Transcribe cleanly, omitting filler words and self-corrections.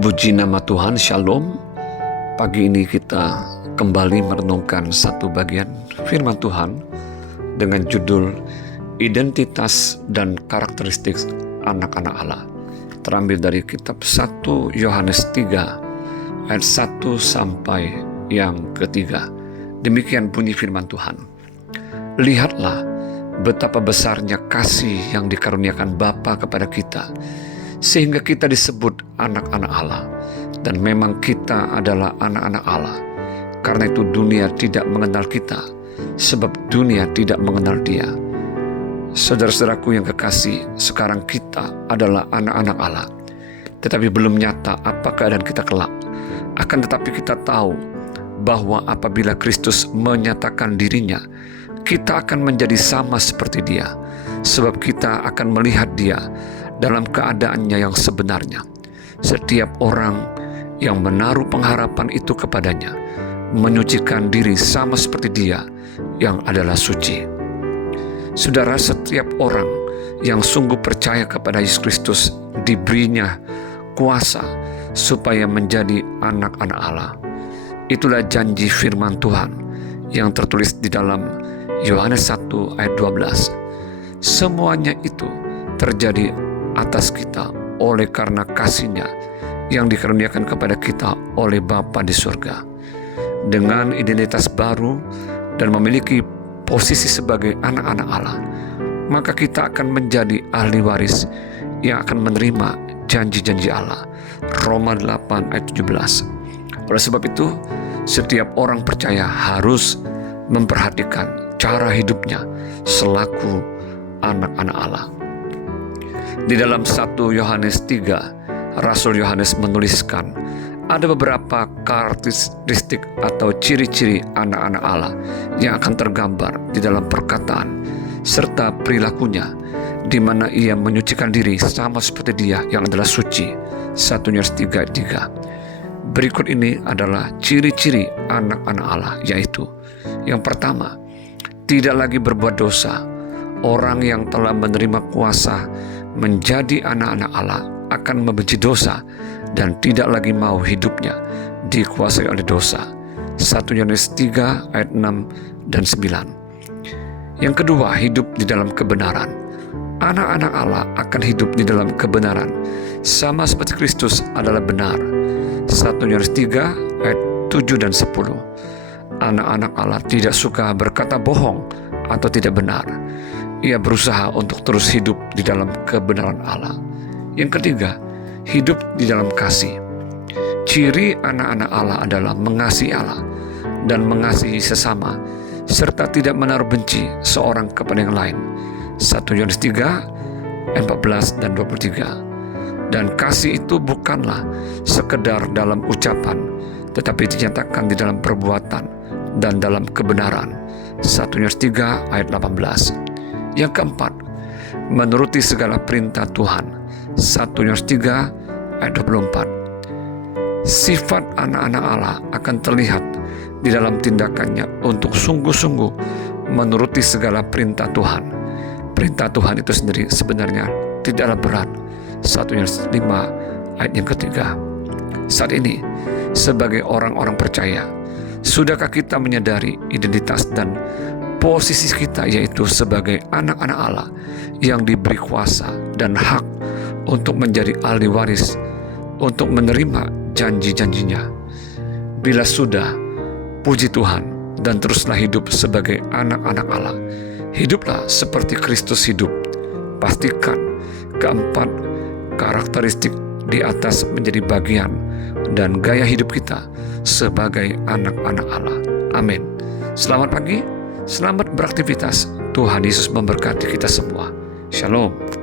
Puji nama Tuhan, Shalom. Pagi ini kita kembali merenungkan satu bagian firman Tuhan dengan judul Identitas dan Karakteristik Anak-anak Allah. Terambil dari kitab 1 Yohanes 3 ayat 1 sampai yang ketiga. Demikian bunyi firman Tuhan. Lihatlah betapa besarnya kasih yang dikaruniakan Bapa kepada kita, sehingga kita disebut anak-anak Allah. Dan memang kita adalah anak-anak Allah. Karena itu dunia tidak mengenal kita, sebab dunia tidak mengenal Dia. Saudara-saudaraku yang kekasih, sekarang kita adalah anak-anak Allah. Tetapi belum nyata apa keadaan kita kelak. Akan tetapi kita tahu bahwa apabila Kristus menyatakan dirinya, kita akan menjadi sama seperti Dia, sebab kita akan melihat Dia dalam keadaannya yang sebenarnya. Setiap orang yang menaruh pengharapan itu kepadanya menyucikan diri sama seperti Dia yang adalah suci. Saudara, setiap orang yang sungguh percaya kepada Yesus Kristus diberinya kuasa supaya menjadi anak-anak Allah. Itulah janji firman Tuhan yang tertulis di dalam Yohanes 1 ayat 12. Semuanya itu terjadi atas kita oleh karena kasih-Nya yang dikaruniakan kepada kita oleh Bapa di surga. Dengan identitas baru dan memiliki posisi sebagai anak-anak Allah, maka kita akan menjadi ahli waris yang akan menerima janji-janji Allah. Roma 8 ayat 17. Oleh sebab itu, setiap orang percaya harus memperhatikan cara hidupnya selaku anak-anak Allah. Di dalam 1 Yohanes 3, Rasul Yohanes menuliskan ada beberapa karakteristik atau ciri-ciri anak-anak Allah yang akan tergambar di dalam perkataan serta perilakunya, di mana ia menyucikan diri sama seperti Dia yang adalah suci. 1 Yohanes 3:3. Berikut ini adalah ciri-ciri anak-anak Allah, yaitu yang pertama, tidak lagi berbuat dosa. Orang yang telah menerima kuasa menjadi anak-anak Allah akan membenci dosa dan tidak lagi mau hidupnya dikuasai oleh dosa. 1 Yohanes 3 ayat 6 dan 9. Yang kedua, hidup di dalam kebenaran. Anak-anak Allah akan hidup di dalam kebenaran sama seperti Kristus adalah benar. 1 Yohanes 3 ayat 7 dan 10. Anak-anak Allah tidak suka berkata bohong atau tidak benar. Ia berusaha untuk terus hidup di dalam kebenaran Allah. Yang ketiga, hidup di dalam kasih. Ciri anak-anak Allah adalah mengasihi Allah dan mengasihi sesama, serta tidak menaruh benci seorang kepada yang lain. 1 Yohanes 3, 14 dan 23. Dan kasih itu bukanlah sekedar dalam ucapan, tetapi dinyatakan di dalam perbuatan dan dalam kebenaran. 1 Yohanes 3 ayat 18. Yang keempat, menuruti segala perintah Tuhan. 1 Yohanes 3 ayat 24. Sifat anak-anak Allah akan terlihat di dalam tindakannya untuk sungguh-sungguh menuruti segala perintah Tuhan. Perintah Tuhan itu sendiri sebenarnya tidaklah berat. 1 Yohanes 5 ayat yang ketiga. Saat ini, sebagai orang-orang percaya, sudahkah kita menyadari identitas dan posisi kita, yaitu sebagai anak-anak Allah yang diberi kuasa dan hak untuk menjadi ahli waris, untuk menerima janji-janjinya? Bila sudah, puji Tuhan, dan teruslah hidup sebagai anak-anak Allah. Hiduplah seperti Kristus hidup. Pastikan keempat karakteristik di atas menjadi bagian dan gaya hidup kita sebagai anak-anak Allah. Amin. Selamat pagi. Selamat beraktivitas. Tuhan Yesus memberkati kita semua. Shalom.